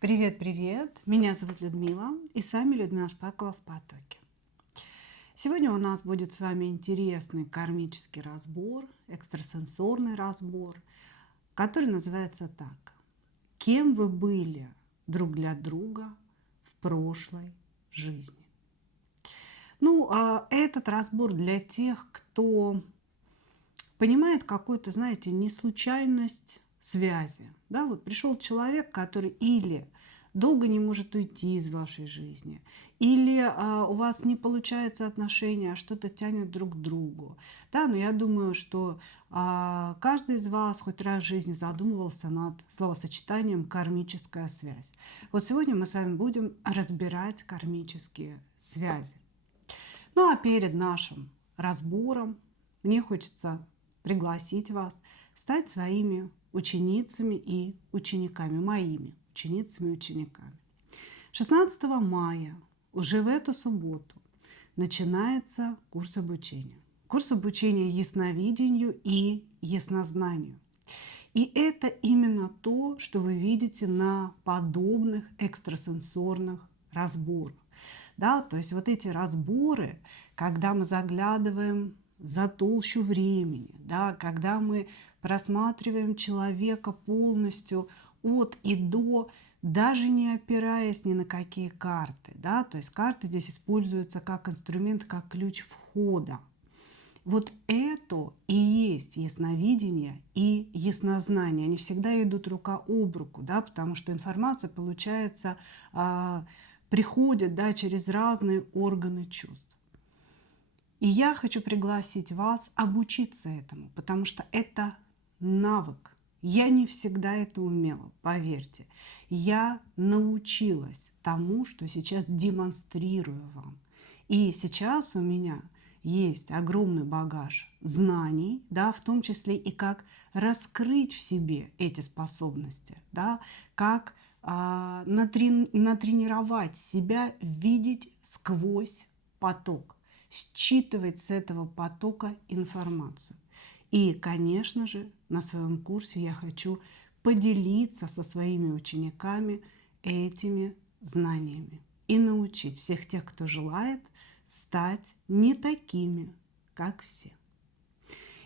Привет, привет! Меня зовут Людмила, и с вами Людмила Шпакова в потоке. Сегодня у нас будет с вами интересный кармический разбор, экстрасенсорный разбор, который называется так. Кем вы были друг для друга в прошлой жизни? Этот разбор для тех, кто понимает какую-то, знаете, неслучайность связи. Да, вот пришел человек, который или долго не может уйти из вашей жизни, или у вас не получаются отношения, а что-то тянет друг к другу. Да, но я думаю, что каждый из вас хоть раз в жизни задумывался над словосочетанием «кармическая связь». Вот сегодня мы с вами будем разбирать кармические связи. Ну а перед нашим разбором мне хочется пригласить вас стать своими ученицами и учениками, моими ученицами и учениками. 16 мая, уже в эту субботу, начинается курс обучения. Курс обучения ясновидению и яснознанию. И это именно то, что вы видите на подобных экстрасенсорных разборах. Да, то есть вот эти разборы, когда мы заглядываем за толщу времени, да, когда мы просматриваем человека полностью от и до, даже не опираясь ни на какие карты. Да, то есть карты здесь используются как инструмент, как ключ входа. Вот это и есть ясновидение и яснознание. Они всегда идут рука об руку, да, потому что информация, получается, приходит, да, через разные органы чувств. И я хочу пригласить вас обучиться этому, потому что это навык. Я не всегда это умела, поверьте. Я научилась тому, что сейчас демонстрирую вам. И сейчас у меня есть огромный багаж знаний, да, в том числе и как раскрыть в себе эти способности, да, как натренировать себя видеть сквозь поток, считывать с этого потока информацию. И, конечно же, на своем курсе я хочу поделиться со своими учениками этими знаниями и научить всех тех, кто желает, стать не такими, как все.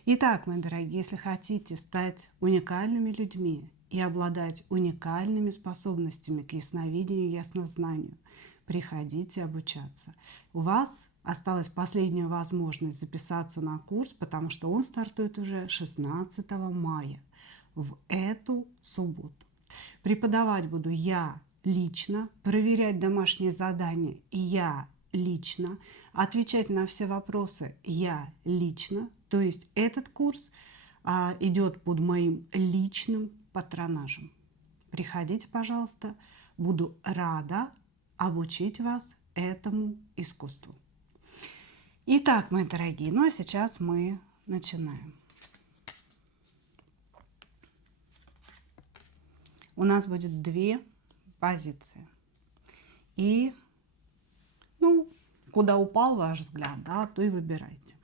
Итак, мои дорогие, если хотите стать уникальными людьми и обладать уникальными способностями к ясновидению и яснознанию, приходите обучаться. У вас осталась последняя возможность записаться на курс, потому что он стартует уже 16 мая, в эту субботу. Преподавать буду я лично, проверять домашние задания я лично, отвечать на все вопросы я лично. То есть этот курс идет под моим личным патронажем. Приходите, пожалуйста, буду рада обучить вас этому искусству. Итак, мои дорогие, ну а сейчас мы начинаем. У нас будет две позиции. И, куда упал ваш взгляд, да, то и выбирайте.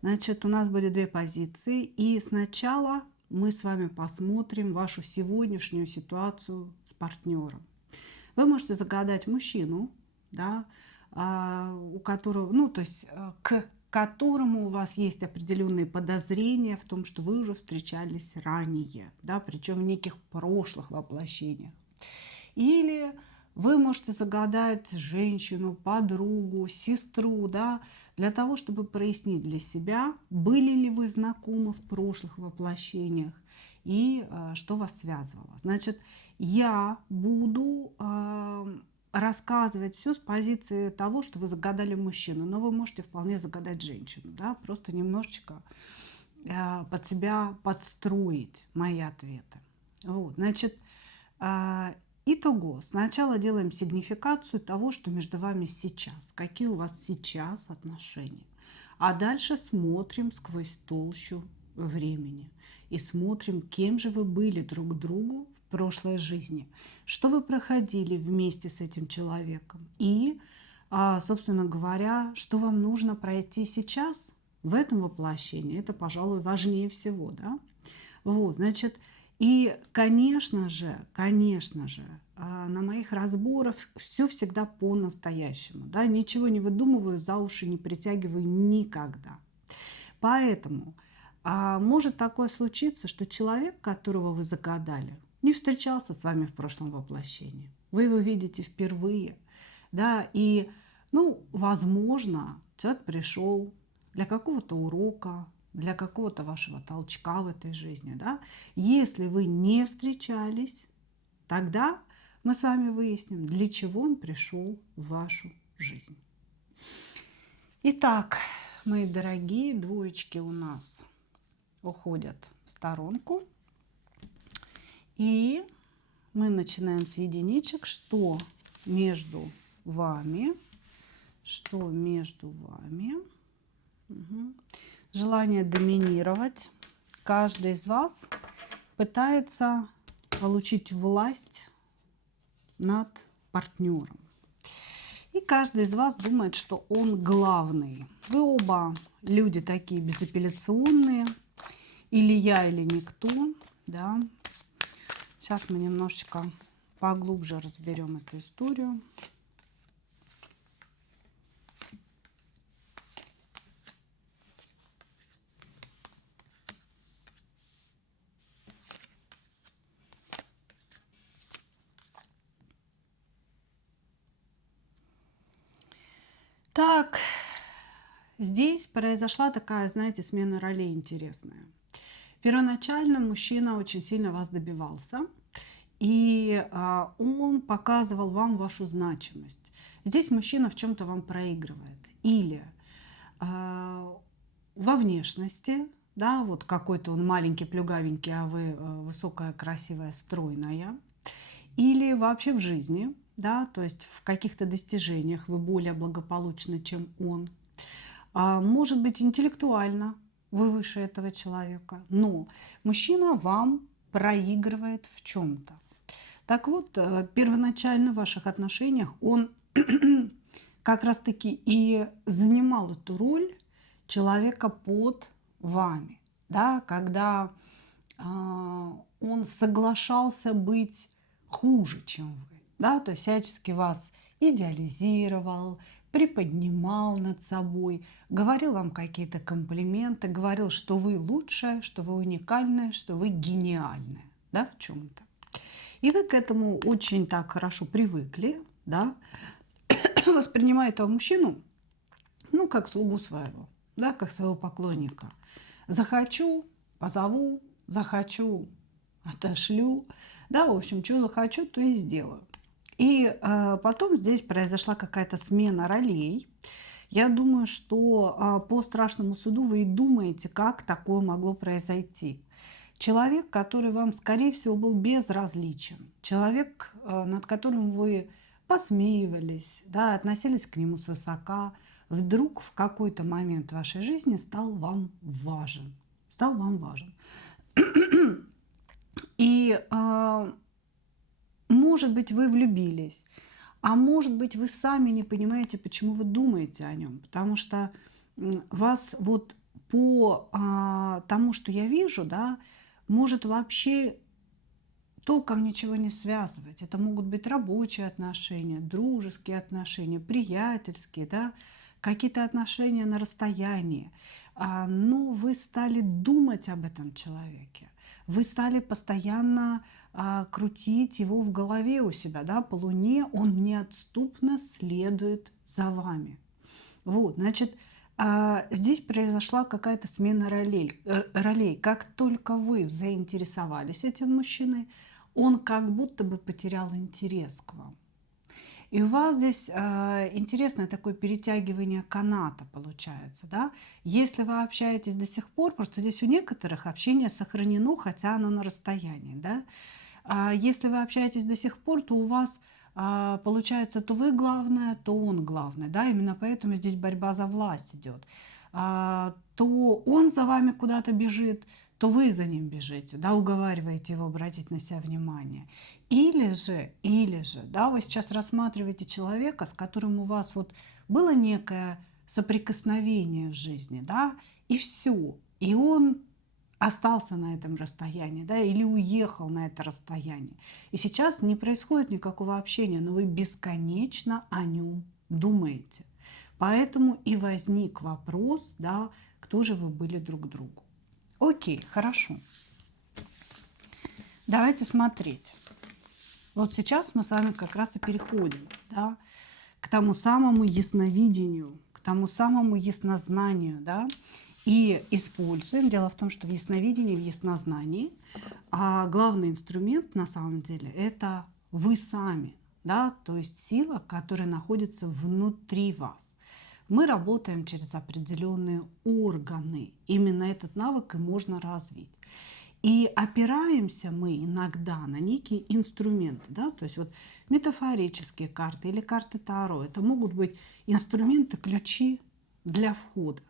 Значит, у нас будет две позиции. И сначала мы с вами посмотрим вашу сегодняшнюю ситуацию с партнером. Вы можете загадать мужчину, да, у которого, к которому у вас есть определенные подозрения в том, что вы уже встречались ранее, да, причем в неких прошлых воплощениях. Или вы можете загадать женщину, подругу, сестру, да, для того, чтобы прояснить для себя, были ли вы знакомы в прошлых воплощениях и что вас связывало. Значит, я буду рассказывать все с позиции того, что вы загадали мужчину, но вы можете вполне загадать женщину, да, просто немножечко под себя подстроить мои ответы. Вот, значит, итого, сначала делаем сигнификацию того, что между вами сейчас, какие у вас сейчас отношения. А дальше смотрим сквозь толщу времени и смотрим, кем же вы были друг другу в прошлой жизни, что вы проходили вместе с этим человеком и, собственно говоря, что вам нужно пройти сейчас в этом воплощении. Это, пожалуй, важнее всего, да? Вот, значит, и, конечно же, на моих разборах все всегда по-настоящему, да, ничего не выдумываю, за уши не притягиваю никогда. Поэтому может такое случиться, что человек, которого вы загадали, не встречался с вами в прошлом воплощении. Вы его видите впервые, да, и, ну, возможно, человек пришел для какого-то урока, для какого-то вашего толчка в этой жизни, да. Если вы не встречались, тогда мы с вами выясним, для чего он пришел в вашу жизнь. Итак, мои дорогие, двоечки у нас уходят в сторонку. И мы начинаем с единичек, что между вами, Угу. Желание доминировать. Каждый из вас пытается получить власть над партнером. И каждый из вас думает, что он главный. Вы оба люди такие безапелляционные. Или я, или никто. Да. Сейчас мы немножечко поглубже разберем эту историю. Так, здесь произошла такая, знаете, смена ролей интересная. Первоначально мужчина очень сильно вас добивался, и он показывал вам вашу значимость. Здесь мужчина в чем-то вам проигрывает. Или во внешности, да, вот какой-то он маленький, плюгавенький, а вы высокая, красивая, стройная. Или вообще в жизни, да, то есть в каких-то достижениях вы более благополучны, чем он. Может быть, интеллектуально вы выше этого человека, но мужчина вам проигрывает в чем-то. Так вот, первоначально в ваших отношениях он как раз-таки и занимал эту роль человека под вами, да, когда он соглашался быть хуже, чем вы, да, то есть всячески вас идеализировал, приподнимал над собой, говорил вам какие-то комплименты, говорил, что вы лучшая, что вы уникальная, что вы гениальная, да, в чем-то. И вы к этому очень так хорошо привыкли, да, воспринимая этого мужчину, ну, как слугу своего, да, как своего поклонника. Захочу, позову, захочу, отошлю, да, в общем, что захочу, то и сделаю. И потом здесь произошла какая-то смена ролей. Я думаю, что по страшному суду вы и думаете, как такое могло произойти. Человек, который вам, скорее всего, был безразличен, человек, над которым вы посмеивались, да, относились к нему свысока, вдруг в какой-то момент вашей жизни стал вам важен. Стал вам важен. И, может быть, вы влюбились, а может быть, вы сами не понимаете, почему вы думаете о нем. Потому что вас вот по тому, что я вижу, да, может вообще толком ничего не связывать. Это могут быть рабочие отношения, дружеские отношения, приятельские, да, какие-то отношения на расстоянии. Но вы стали думать об этом человеке. Вы стали постоянно крутить его в голове у себя. Да? По Луне он неотступно следует за вами. Вот, значит, здесь произошла какая-то смена ролей. Как только вы заинтересовались этим мужчиной, он как будто бы потерял интерес к вам. И у вас здесь интересное такое перетягивание каната получается. Да? Если вы общаетесь до сих пор, просто здесь у некоторых общение сохранено, хотя оно на расстоянии. Да? Если вы общаетесь до сих пор, то у вас получается то вы главное, то он главный. Да? Именно поэтому здесь борьба за власть идет. То он за вами куда-то бежит, то вы за ним бежите, да, уговариваете его обратить на себя внимание. Или же, да, вы сейчас рассматриваете человека, с которым у вас вот было некое соприкосновение в жизни, да, и все. И он остался на этом расстоянии, да, или уехал на это расстояние. И сейчас не происходит никакого общения, но вы бесконечно о нем думаете. Поэтому и возник вопрос, да, кто же вы были друг другу. Окей, хорошо. Давайте смотреть. Вот сейчас мы с вами как раз и переходим, да, к тому самому ясновидению, к тому самому яснознанию, да, и используем. Дело в том, что в ясновидении, в яснознании главный инструмент на самом деле это вы сами, да, то есть сила, которая находится внутри вас. Мы работаем через определенные органы. Именно этот навык и можно развить. И опираемся мы иногда на некие инструменты, да, то есть вот метафорические карты или карты Таро. Это могут быть инструменты, ключи для входа.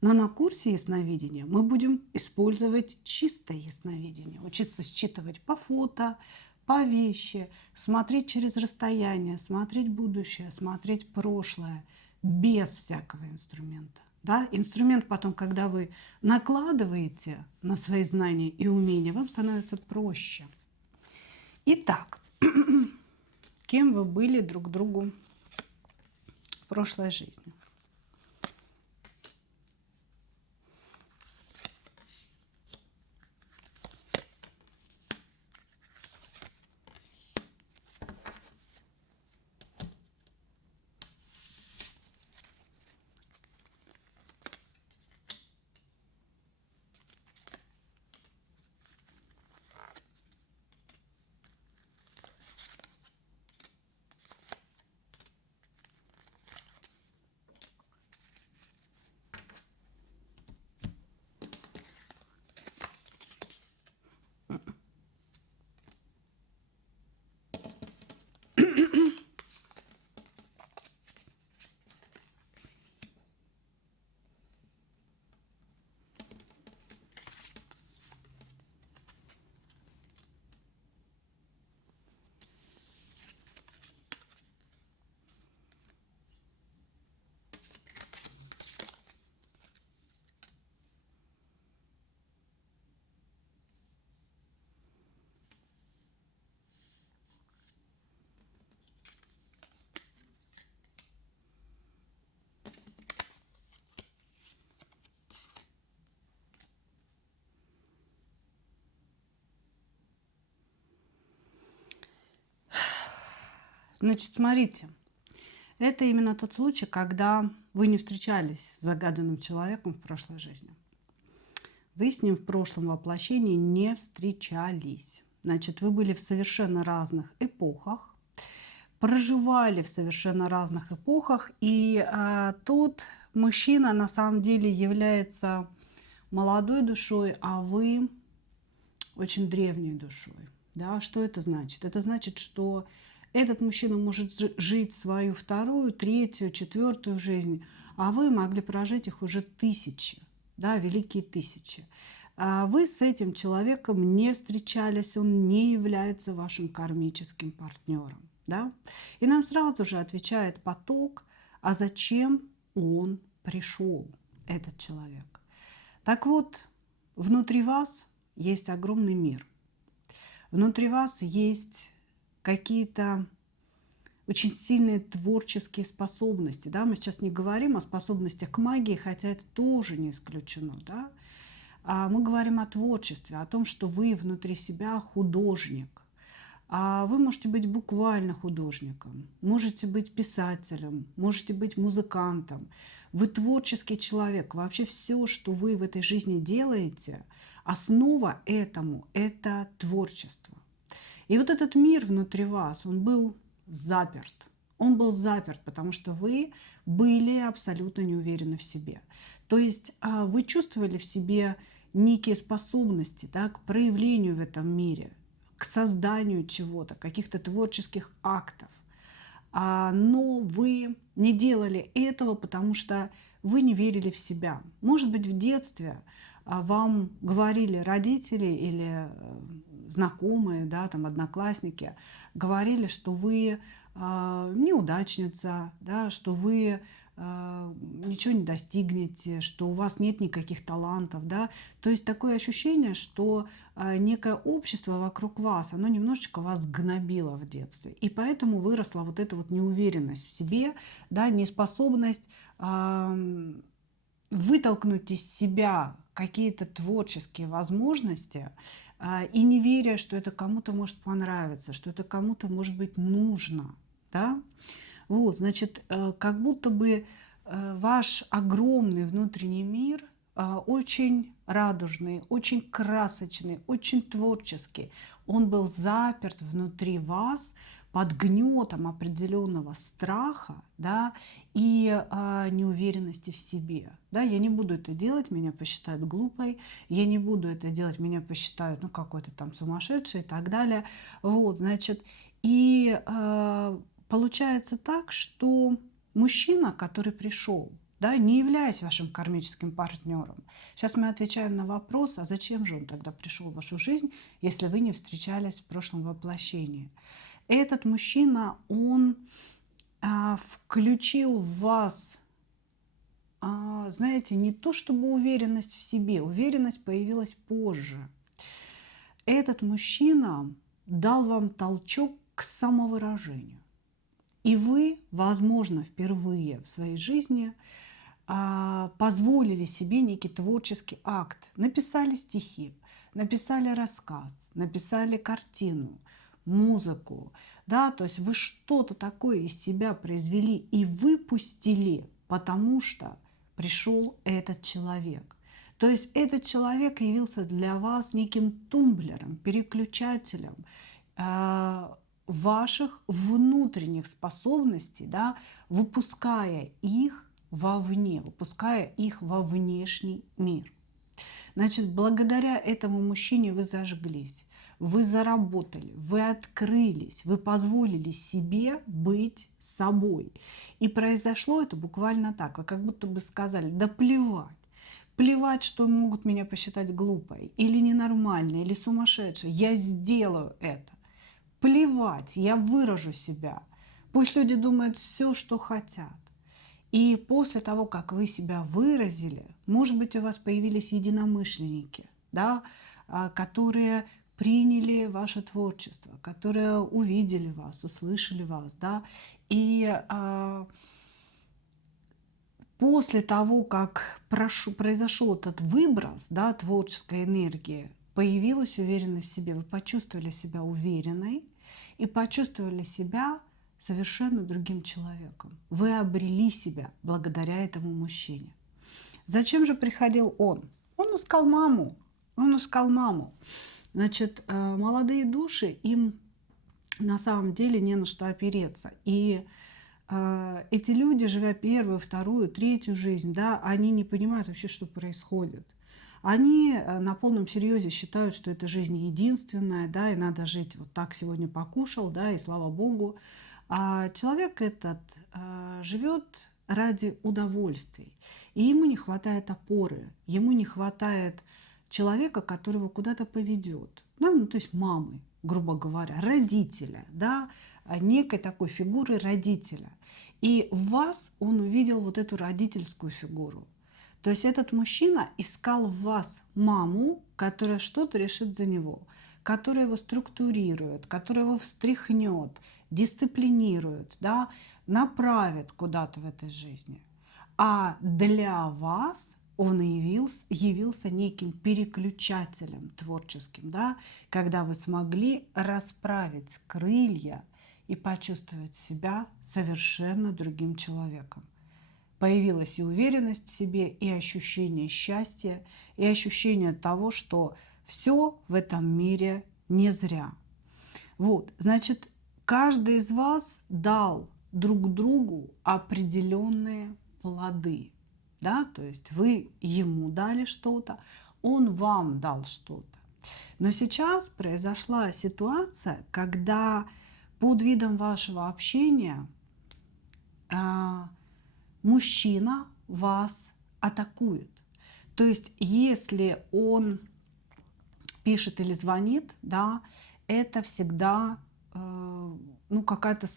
Но на курсе ясновидения мы будем использовать чистое ясновидение, учиться считывать по фото, по вещи, смотреть через расстояние, смотреть будущее, смотреть прошлое, без всякого инструмента. Да? Инструмент потом, когда вы накладываете на свои знания и умения, вам становится проще. Итак, кем вы были друг другу в прошлой жизни? Значит, смотрите, это именно тот случай, когда вы не встречались с загаданным человеком в прошлой жизни. Вы с ним в прошлом воплощении не встречались. Значит, вы были в совершенно разных эпохах, проживали в совершенно разных эпохах, и тот мужчина на самом деле является молодой душой, а вы очень древней душой. Да? Что это значит? Это значит, что этот мужчина может жить свою вторую, третью, четвертую жизнь, а вы могли прожить их уже тысячи, да, великие тысячи. А вы с этим человеком не встречались, он не является вашим кармическим партнером. Да? И нам сразу же отвечает поток, а зачем он пришел, этот человек. Так вот, внутри вас есть огромный мир. Внутри вас есть какие-то очень сильные творческие способности. Да? Мы сейчас не говорим о способностях к магии, хотя это тоже не исключено. Да? Мы говорим о творчестве, о том, что вы внутри себя художник. Вы можете быть буквально художником, можете быть писателем, можете быть музыкантом. Вы творческий человек. Вообще все, что вы в этой жизни делаете, основа этому – это творчество. И вот этот мир внутри вас, он был заперт. Он был заперт, потому что вы были абсолютно не уверены в себе. То есть вы чувствовали в себе некие способности, да, к проявлению в этом мире, к созданию чего-то, каких-то творческих актов. Но вы не делали этого, потому что вы не верили в себя. Может быть, в детстве вам говорили родители или знакомые, да, там, одноклассники, говорили, что вы неудачница, да, что вы ничего не достигнете, что у вас нет никаких талантов, да. То есть такое ощущение, что некое общество вокруг вас, оно немножечко вас гнобило в детстве. И поэтому выросла вот эта вот неуверенность в себе, да, неспособность вытолкнуть из себя какие-то творческие возможности, и не веря, что это кому-то может понравиться, что это кому-то может быть нужно, да. Вот, значит, как будто бы ваш огромный внутренний мир очень радужный, очень красочный, очень творческий. Он был заперт внутри вас под гнетом определенного страха, да, и неуверенности в себе. Да, я не буду это делать, меня посчитают глупой, я не буду это делать, меня посчитают, ну, какой-то там сумасшедший и так далее. Вот, значит, и получается так, что мужчина, который пришел, да, не являясь вашим кармическим партнером. Сейчас мы отвечаем на вопрос, а зачем же он тогда пришел в вашу жизнь, если вы не встречались в прошлом воплощении. Этот мужчина, он включил в вас, знаете, не то чтобы уверенность в себе, уверенность появилась позже. Этот мужчина дал вам толчок к самовыражению. И вы, возможно, впервые в своей жизни позволили себе некий творческий акт. Написали стихи, написали рассказ, написали картину, музыку. Да? То есть вы что-то такое из себя произвели и выпустили, потому что пришел этот человек. То есть этот человек явился для вас неким тумблером, переключателем ваших внутренних способностей, да, выпуская их вовне, выпуская их во внешний мир. Значит, благодаря этому мужчине вы зажглись, вы заработали, вы открылись, вы позволили себе быть собой. И произошло это буквально так, вы как будто бы сказали: да плевать. Плевать, что могут меня посчитать глупой, или ненормальной, или сумасшедшей. Я сделаю это. Плевать, я выражу себя. Пусть люди думают все, что хотят. И после того, как вы себя выразили, может быть, у вас появились единомышленники, да, которые приняли ваше творчество, которые увидели вас, услышали вас. Да, и после того, как произошел этот выброс, да, творческой энергии, появилась уверенность в себе, вы почувствовали себя уверенной и почувствовали себя совершенно другим человеком. Вы обрели себя благодаря этому мужчине. Зачем же приходил он? Он искал маму. Он искал маму. Значит, молодые души, им на самом деле не на что опереться. И эти люди, живя первую, вторую, третью жизнь, да, они не понимают вообще, что происходит. Они на полном серьезе считают, что эта жизнь единственная, да, и надо жить вот так: сегодня покушал, да, и слава богу. А человек этот живет ради удовольствий, и ему не хватает опоры, ему не хватает человека, который его куда-то поведет, да, ну, то есть мамы, грубо говоря, родителя, да, некой такой фигуры родителя. И в вас он увидел вот эту родительскую фигуру. То есть этот мужчина искал в вас маму, которая что-то решит за него, которая его структурирует, которая его встряхнет, дисциплинирует, да, направит куда-то в этой жизни. А для вас он явился неким переключателем творческим, да, когда вы смогли расправить крылья и почувствовать себя совершенно другим человеком. Появилась и уверенность в себе, и ощущение счастья, и ощущение того, что все в этом мире не зря. Вот, значит, каждый из вас дал друг другу определенные плоды. Да? То есть вы ему дали что-то, он вам дал что-то. Но сейчас произошла ситуация, когда под видом вашего общения мужчина вас атакует. То есть если он пишет или звонит, да, это всегда ну, какая-то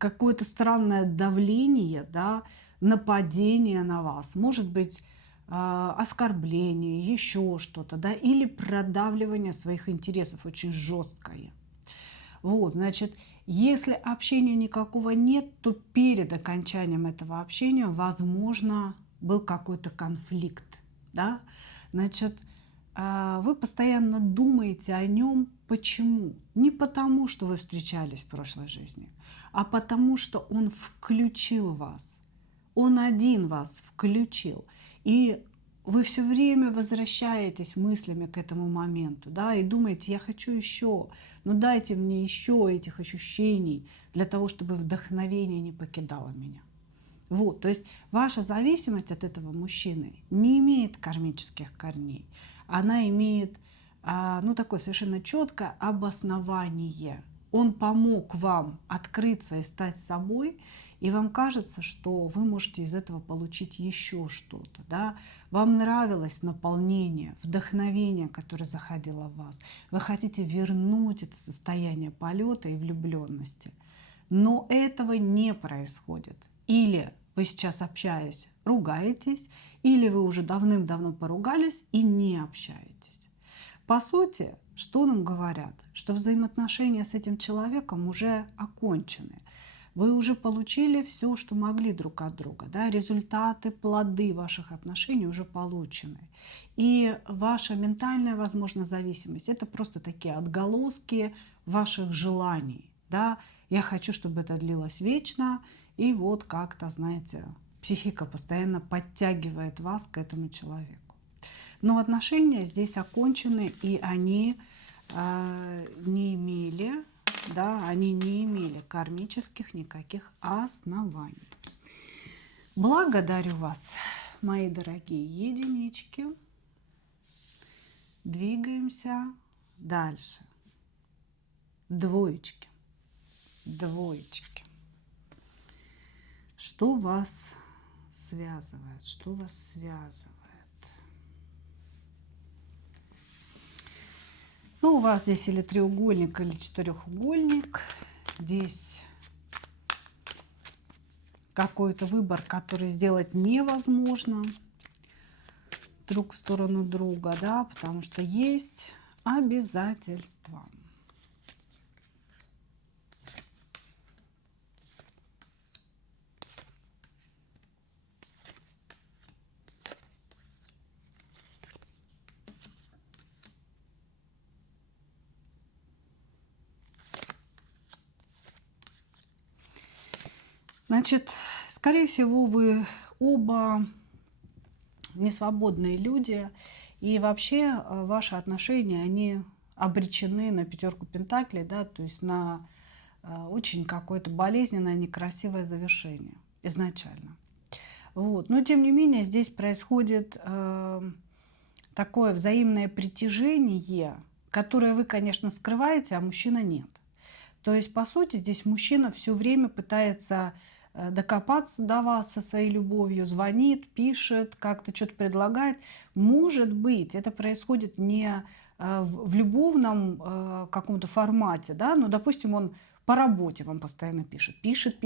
какое-то странное давление, да, нападение на вас, может быть, оскорбление, еще что-то, да, или продавливание своих интересов очень жесткое. Вот, значит, если общения никакого нет, то перед окончанием этого общения, возможно, был какой-то конфликт, да. Значит, вы постоянно думаете о нем. Почему? Не потому, что вы встречались в прошлой жизни, а потому, что он включил вас. Он один вас включил. И вы все время возвращаетесь мыслями к этому моменту, да, и думаете, я хочу еще, ну дайте мне еще этих ощущений для того, чтобы вдохновение не покидало меня. Вот, то есть ваша зависимость от этого мужчины не имеет кармических корней, она имеет, ну, такое совершенно четкое обоснование. Он помог вам открыться и стать собой, и вам кажется, что вы можете из этого получить еще что-то, да? Вам нравилось наполнение, вдохновение, которое заходило в вас. Вы хотите вернуть это состояние полета и влюбленности. Но этого не происходит. Или вы сейчас, общаясь, ругаетесь, или вы уже давным-давно поругались и не общаетесь. По сути, что нам говорят? Что взаимоотношения с этим человеком уже окончены. Вы уже получили все, что могли друг от друга. Да? Результаты, плоды ваших отношений уже получены. И ваша ментальная, возможно, зависимость – это просто такие отголоски ваших желаний. Да? Я хочу, чтобы это длилось вечно. И вот как-то, знаете, психика постоянно подтягивает вас к этому человеку. Но отношения здесь окончены, и они не имели, да, они не имели кармических никаких оснований. Благодарю вас, мои дорогие единички. Двигаемся дальше. Двоечки. Двоечки. Что вас связывает? Что вас связывает? Ну, у вас здесь или треугольник, или четырехугольник. Здесь какой-то выбор, который сделать невозможно друг в сторону друга, да, потому что есть обязательства. Значит, скорее всего, вы оба несвободные люди, и вообще ваши отношения, они обречены на пятерку пентаклей, да, то есть на очень какое-то болезненное, некрасивое завершение изначально. Вот. Но тем не менее здесь происходит такое взаимное притяжение, которое вы, конечно, скрываете, а мужчина нет. То есть, по сути, здесь мужчина все время пытается докопаться до вас со своей любовью, звонит, пишет, как-то что-то предлагает. Может быть, это происходит не в любовном каком-то формате, да, но, допустим, он по работе вам постоянно пишет. Пишет.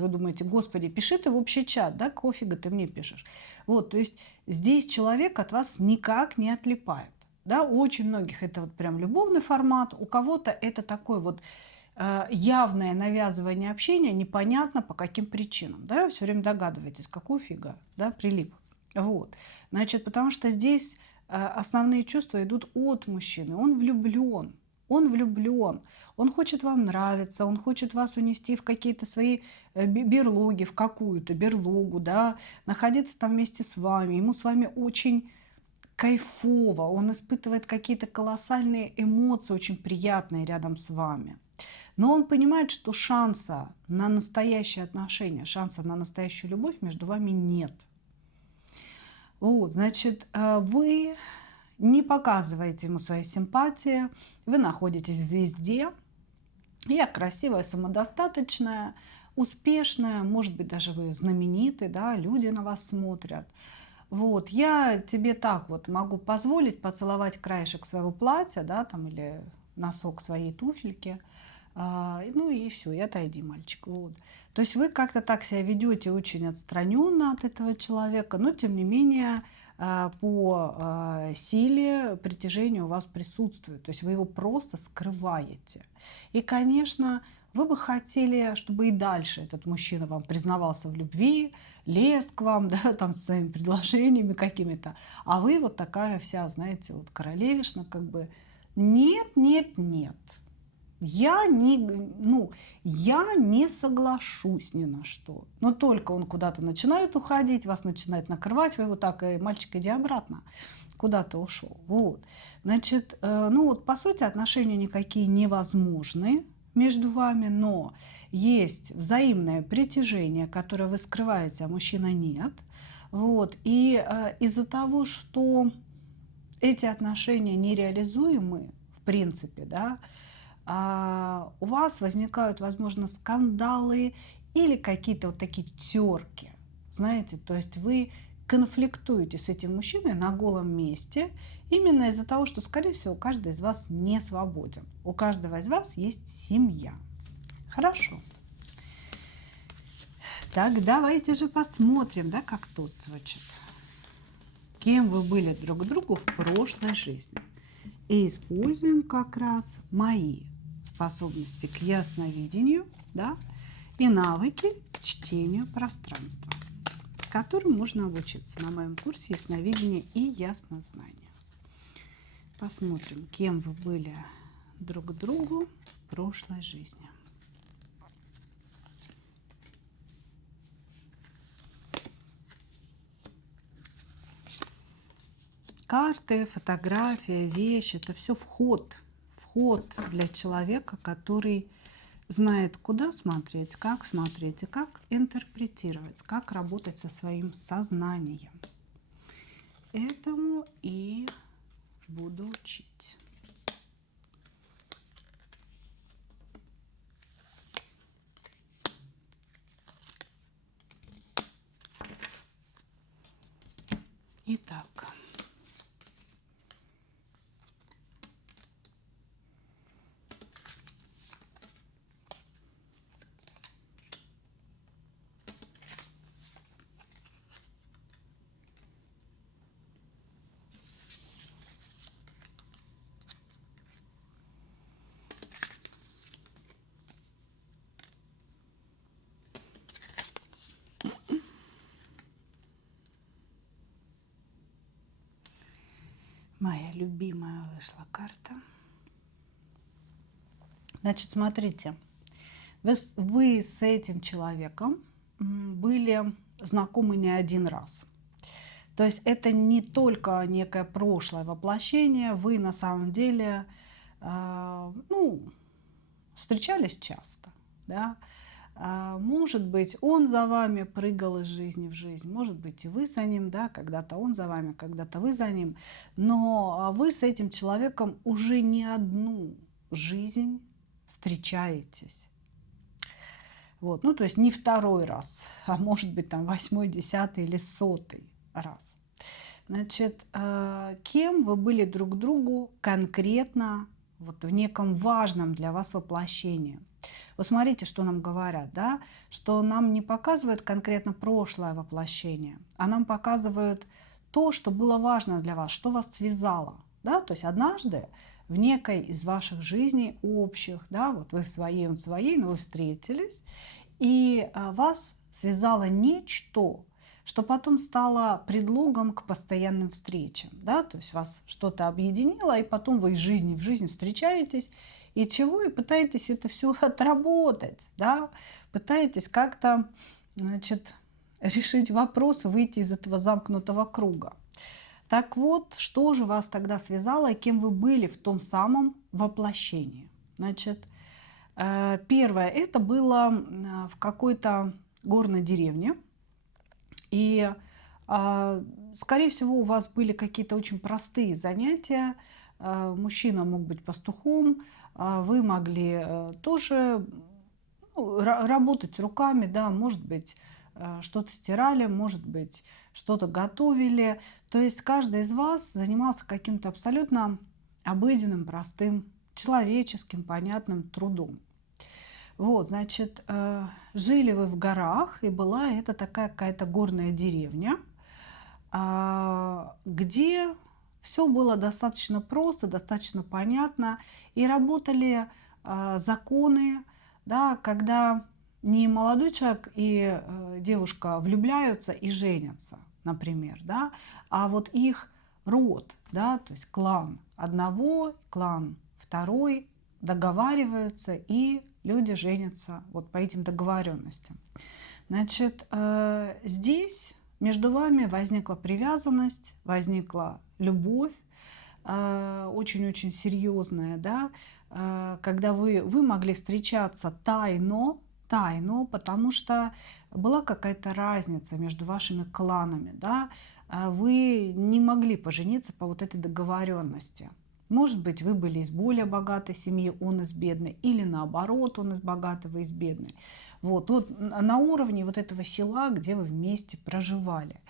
Вы думаете, господи, пиши ты в общий чат, да, какого фига ты мне пишешь? Вот, то есть здесь человек от вас никак не отлипает. Да, у очень многих это вот прям любовный формат, у кого-то это такой вот явное навязывание общения, непонятно по каким причинам. Да, все время догадываетесь, какого фига, да, прилип. Вот. Значит, потому что здесь основные чувства идут от мужчины. Он влюблен. Он влюблен, он хочет вам нравиться, он хочет вас унести в какие-то свои берлоги, в какую-то берлогу, да, находиться там вместе с вами. Ему с вами очень кайфово, он испытывает какие-то колоссальные эмоции, очень приятные рядом с вами. Но он понимает, что шанса на настоящие отношения, шанса на настоящую любовь между вами нет. Вот, значит, вы не показываете ему своей симпатии, вы находитесь в звезде. Я красивая, самодостаточная, успешная, может быть, даже вы знаменитый, да, люди на вас смотрят. Вот, я тебе так вот могу позволить поцеловать краешек своего платья, да, там, или носок своей туфельки. Ну и все, и отойди, мальчик. Вот. То есть вы как-то так себя ведете очень отстраненно от этого человека, но тем не менее по силе притяжения у вас присутствует. То есть вы его просто скрываете. И, конечно, вы бы хотели, чтобы и дальше этот мужчина вам признавался в любви, лез к вам, да, там с своими предложениями какими-то, а вы вот такая вся, знаете, вот королевишна, как бы нет, нет, нет. Я не, ну, я не соглашусь ни на что. Но только он куда-то начинает уходить, вас начинает накрывать, вы вот так, мальчик, иди обратно, куда-то ушел. Вот. Значит, ну вот по сути отношения никакие невозможны между вами, но есть взаимное притяжение, которое вы скрываете, а мужчина нет. Вот. И из-за того, что эти отношения нереализуемы, в принципе, да, у вас возникают, возможно, скандалы или какие-то вот такие терки, знаете, то есть вы конфликтуете с этим мужчиной на голом месте именно из-за того, что, скорее всего, каждый из вас не свободен. У каждого из вас есть семья. Хорошо. Так, давайте же посмотрим, да, как тут звучит. Кем вы были друг другу в прошлой жизни. И используем как раз мои способности к ясновидению, да, и навыки к чтению пространства, которым можно обучиться на моем курсе ясновидения и яснознания. Посмотрим, кем вы были друг другу в прошлой жизни. Карты, фотография, вещи – это все вход для человека, который знает, куда смотреть и как интерпретировать, как работать со своим сознанием. Этому и буду учить. Итак. Моя любимая вышла карта. Значит, смотрите, вы с этим человеком были знакомы не один раз. То есть это не только некое прошлое воплощение, вы на самом деле встречались часто. Да? Может быть, он за вами прыгал из жизни в жизнь, может быть, и вы за ним, да, когда-то он за вами, когда-то вы за ним, но вы с этим человеком уже не одну жизнь встречаетесь. Вот. Ну, то есть не второй раз, а может быть там 8-й, 10-й или 100-й раз. Значит, кем вы были друг другу конкретно вот в неком важном для вас воплощении? Вы смотрите, что нам говорят, да? Что нам не показывают конкретно прошлое воплощение, а нам показывают то, что было важно для вас, что вас связало. Да? То есть однажды в некой из ваших жизней общих, да, вот вы в своей, он в своей, но вы встретились, и вас связало нечто, что потом стало предлогом к постоянным встречам. Да? То есть вас что-то объединило, и потом вы из жизни в жизнь встречаетесь, и чего? И пытаетесь это все отработать, да? Пытаетесь как-то, значит, решить вопрос, выйти из этого замкнутого круга. Так вот, что же вас тогда связало, и кем вы были в том самом воплощении? Значит, первое, это было в какой-то горной деревне, и, скорее всего, у вас были какие-то очень простые занятия. Мужчина мог быть пастухом, вы могли тоже работать руками, да, может быть, что-то стирали, может быть, что-то готовили. То есть каждый из вас занимался каким-то абсолютно обыденным, простым, человеческим, понятным трудом. Вот, значит, жили вы в горах, и была это такая какая-то горная деревня, где все было достаточно просто, достаточно понятно, и работали законы, да, когда не молодой человек и девушка влюбляются и женятся, например, да, а вот их род, да, то есть клан одного, клан второй договариваются, и люди женятся вот по этим договоренностям. Значит, здесь между вами возникла привязанность, возникла любовь, очень-очень серьезная, да, когда вы могли встречаться тайно, потому что была какая-то разница между вашими кланами, да, вы не могли пожениться по вот этой договоренности. Может быть, вы были из более богатой семьи, он из бедной, или наоборот, он из богатой, вы из бедной. Вот на уровне вот этого села, где вы вместе проживали.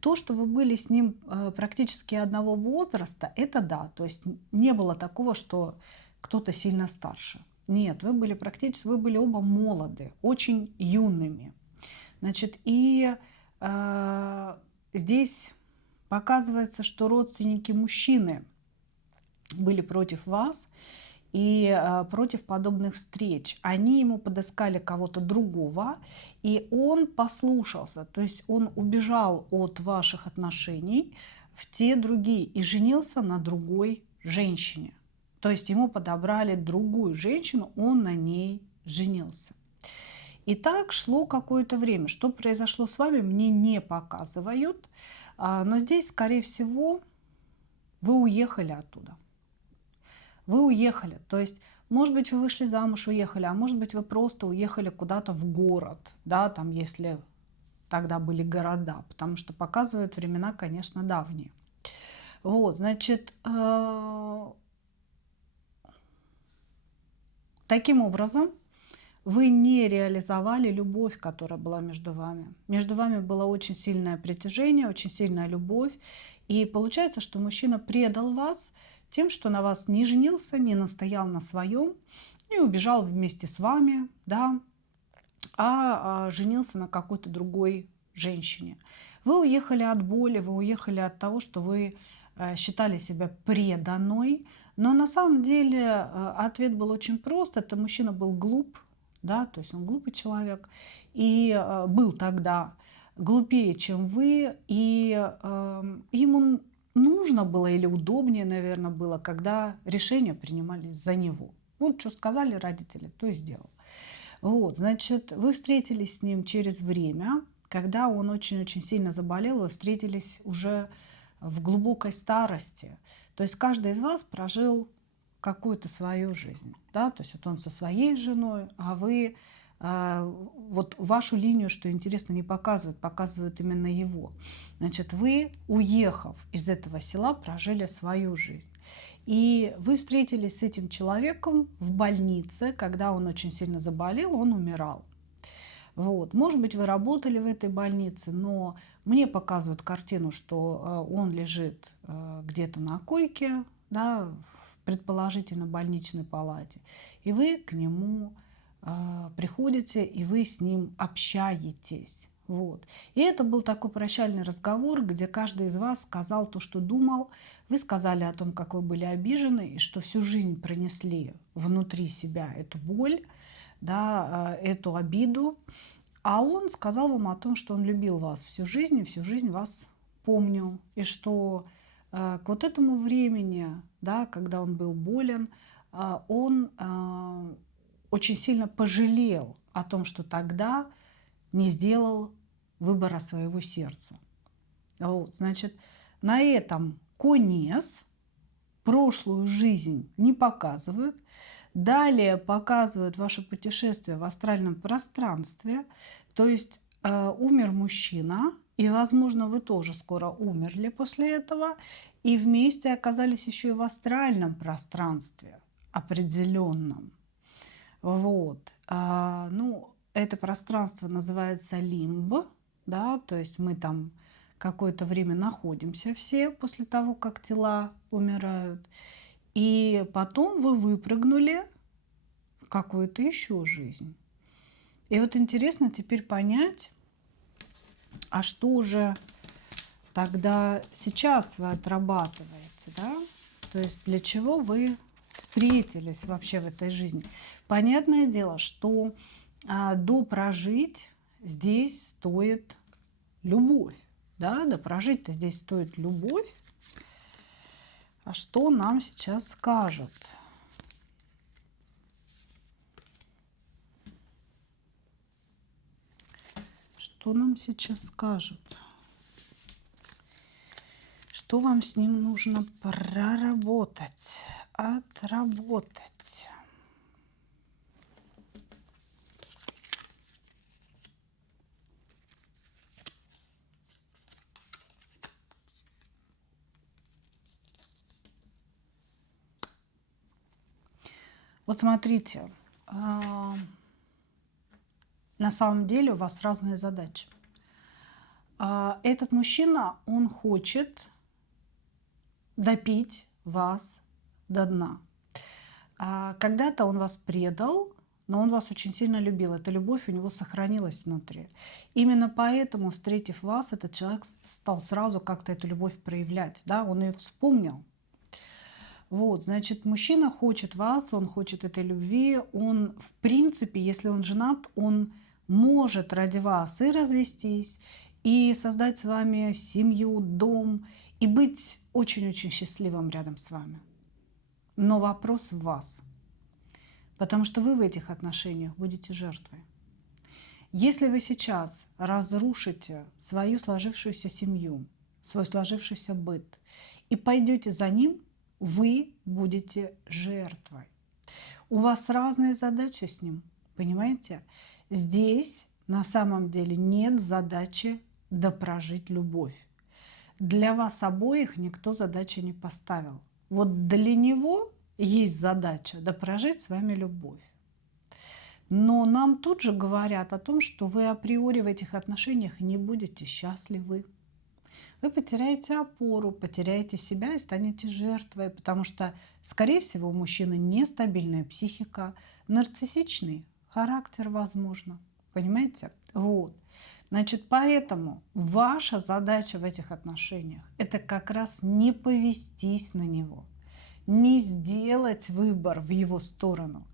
То, что вы были с ним практически одного возраста, это да. То есть не было такого, что кто-то сильно старше. Нет, вы были оба молоды, очень юными. Значит, и здесь показывается, что родственники мужчины были против вас и против подобных встреч. Они ему подыскали кого-то другого, и он послушался. То есть он убежал от ваших отношений в те другие и женился на другой женщине. То есть ему подобрали другую женщину, он на ней женился. И так шло какое-то время. Что произошло с вами, мне не показывают. Но здесь, скорее всего, вы уехали оттуда. Вы уехали. То есть, может быть, вы вышли замуж, уехали, а может быть, вы просто уехали куда-то в город, да, там, если тогда были города, потому что показывают времена, конечно, давние. Вот, значит, таким образом, вы не реализовали любовь, которая была между вами. Между вами было очень сильное притяжение, очень сильная любовь. И получается, что мужчина предал вас тем, что на вас не женился, не настоял на своем и убежал вместе с вами, да, а женился на какой-то другой женщине. Вы уехали от боли, вы уехали от того, что вы считали себя преданной, но на самом деле ответ был очень прост. Это мужчина был глуп, да, то есть он глупый человек, и был тогда глупее, чем вы, и ему нужно было или удобнее, наверное, было, когда решения принимались за него. Вот что сказали родители, то и сделал. Вот, значит, вы встретились с ним через время, когда он очень-очень сильно заболел, вы встретились уже в глубокой старости. То есть каждый из вас прожил какую-то свою жизнь, да, то есть вот он со своей женой, а вы вот вашу линию, что интересно, не показывают, показывают именно его. Значит, вы, уехав из этого села, прожили свою жизнь. И вы встретились с этим человеком в больнице, когда он очень сильно заболел, он умирал. Вот. Может быть, вы работали в этой больнице, но мне показывают картину, что он лежит где-то на койке, да, в предположительно больничной палате, и вы к нему приходите, и вы с ним общаетесь. Вот. И это был такой прощальный разговор, где каждый из вас сказал то, что думал. Вы сказали о том, как вы были обижены, и что всю жизнь пронесли внутри себя эту боль, да, эту обиду. А он сказал вам о том, что он любил вас всю жизнь и всю жизнь вас помнил. И что к вот этому времени, да, когда он был болен, он очень сильно пожалел о том, что тогда не сделал выбора своего сердца. Вот, значит, на этом конец, прошлую жизнь не показывают. Далее показывают ваше путешествие в астральном пространстве. То есть умер мужчина, и, возможно, вы тоже скоро умерли после этого, и вместе оказались еще и в астральном пространстве определенном. Вот. Ну, это пространство называется лимб, да, то есть мы там какое-то время находимся все после того, как тела умирают. И потом вы выпрыгнули в какую-то еще жизнь. И вот интересно теперь понять, а что же тогда сейчас вы отрабатываете, да? То есть для чего вы встретились вообще в этой жизни? Понятное дело, что допрожить здесь стоит любовь, да? Допрожить-то здесь стоит любовь. А что нам сейчас скажут? Что нам сейчас скажут? Что вам с ним нужно проработать, отработать? Вот смотрите, на самом деле у вас разные задачи. Этот мужчина, он хочет допить вас до дна. Когда-то он вас предал, но он вас очень сильно любил. Эта любовь у него сохранилась внутри. Именно поэтому, встретив вас, этот человек стал сразу как-то эту любовь проявлять. Да? Он ее вспомнил. Вот, значит, мужчина хочет вас, он хочет этой любви. Он, в принципе, если он женат, он может ради вас и развестись, и создать с вами семью, дом, и быть очень-очень счастливым рядом с вами. Но вопрос в вас. Потому что вы в этих отношениях будете жертвой. Если вы сейчас разрушите свою сложившуюся семью, свой сложившийся быт, и пойдете за ним, вы будете жертвой. У вас разные задачи с ним, понимаете? Здесь на самом деле нет задачи допрожить любовь. Для вас обоих никто задачи не поставил. Вот для него есть задача допрожить с вами любовь. Но нам тут же говорят о том, что вы априори в этих отношениях не будете счастливы. Вы потеряете опору, потеряете себя и станете жертвой, потому что, скорее всего, у мужчины нестабильная психика, нарциссичный характер, возможно. Понимаете? Вот. Значит, поэтому ваша задача в этих отношениях – это как раз не повестись на него, не сделать выбор в его сторону,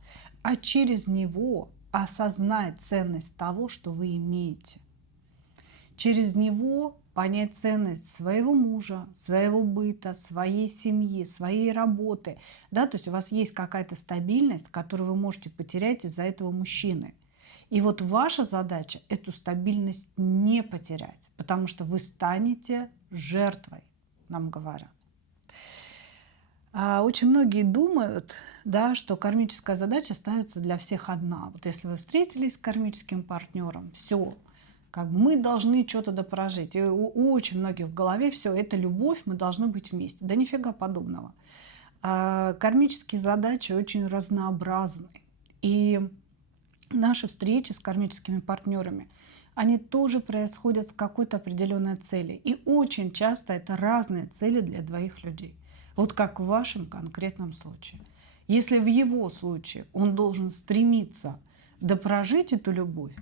а через него осознать ценность того, что вы имеете. Через него понять ценность своего мужа, своего быта, своей семьи, своей работы. Да? То есть у вас есть какая-то стабильность, которую вы можете потерять из-за этого мужчины. И вот ваша задача эту стабильность не потерять, потому что вы станете жертвой, нам говорят. Очень многие думают, да, что кармическая задача ставится для всех одна. Вот если вы встретились с кармическим партнером, все, как бы мы должны что-то допрожить. И у очень многих в голове все, это любовь, мы должны быть вместе. Да нифига подобного. Кармические задачи очень разнообразны. И наши встречи с кармическими партнерами, они тоже происходят с какой-то определенной целью. И очень часто это разные цели для двоих людей. Вот как в вашем конкретном случае. Если в его случае он должен стремиться допрожить эту любовь,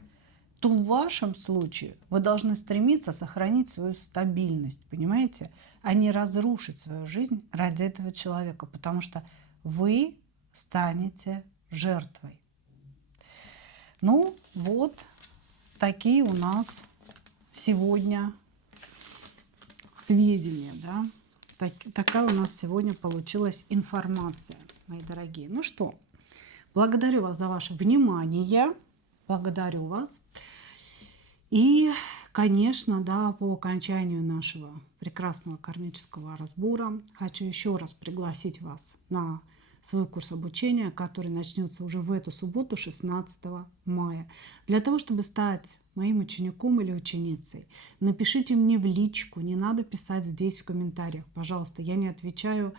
то в вашем случае вы должны стремиться сохранить свою стабильность, понимаете, а не разрушить свою жизнь ради этого человека, потому что вы станете жертвой. Ну, вот такие у нас сегодня сведения, да. Такая у нас сегодня получилась информация, мои дорогие. Ну что, благодарю вас за ваше внимание. Благодарю вас. И, конечно, да, по окончанию нашего прекрасного кармического разбора хочу еще раз пригласить вас на свой курс обучения, который начнется уже в эту субботу, 16 мая. Для того, чтобы стать моим учеником или ученицей, напишите мне в личку, не надо писать здесь в комментариях, пожалуйста. Я не отвечаю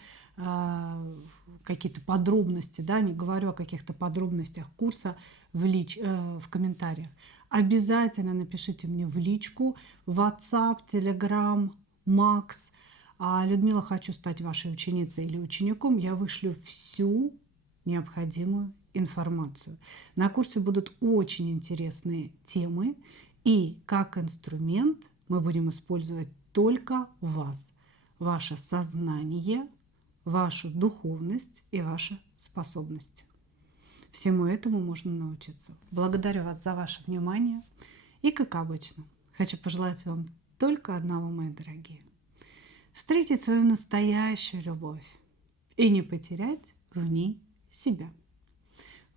какие-то подробности, да, не говорю о каких-то подробностях курса в комментариях. Обязательно напишите мне в личку, WhatsApp, Telegram, Max. Людмила, хочу стать вашей ученицей или учеником. Я вышлю всю необходимую информацию. На курсе будут очень интересные темы, и как инструмент мы будем использовать только вас, ваше сознание, вашу духовность и ваши способности. Всему этому можно научиться. Благодарю вас за ваше внимание. И, как обычно, хочу пожелать вам только одного, мои дорогие. Встретить свою настоящую любовь и не потерять в ней себя.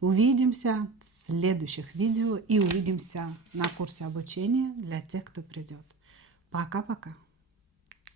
Увидимся в следующих видео и увидимся на курсе обучения для тех, кто придет. Пока-пока.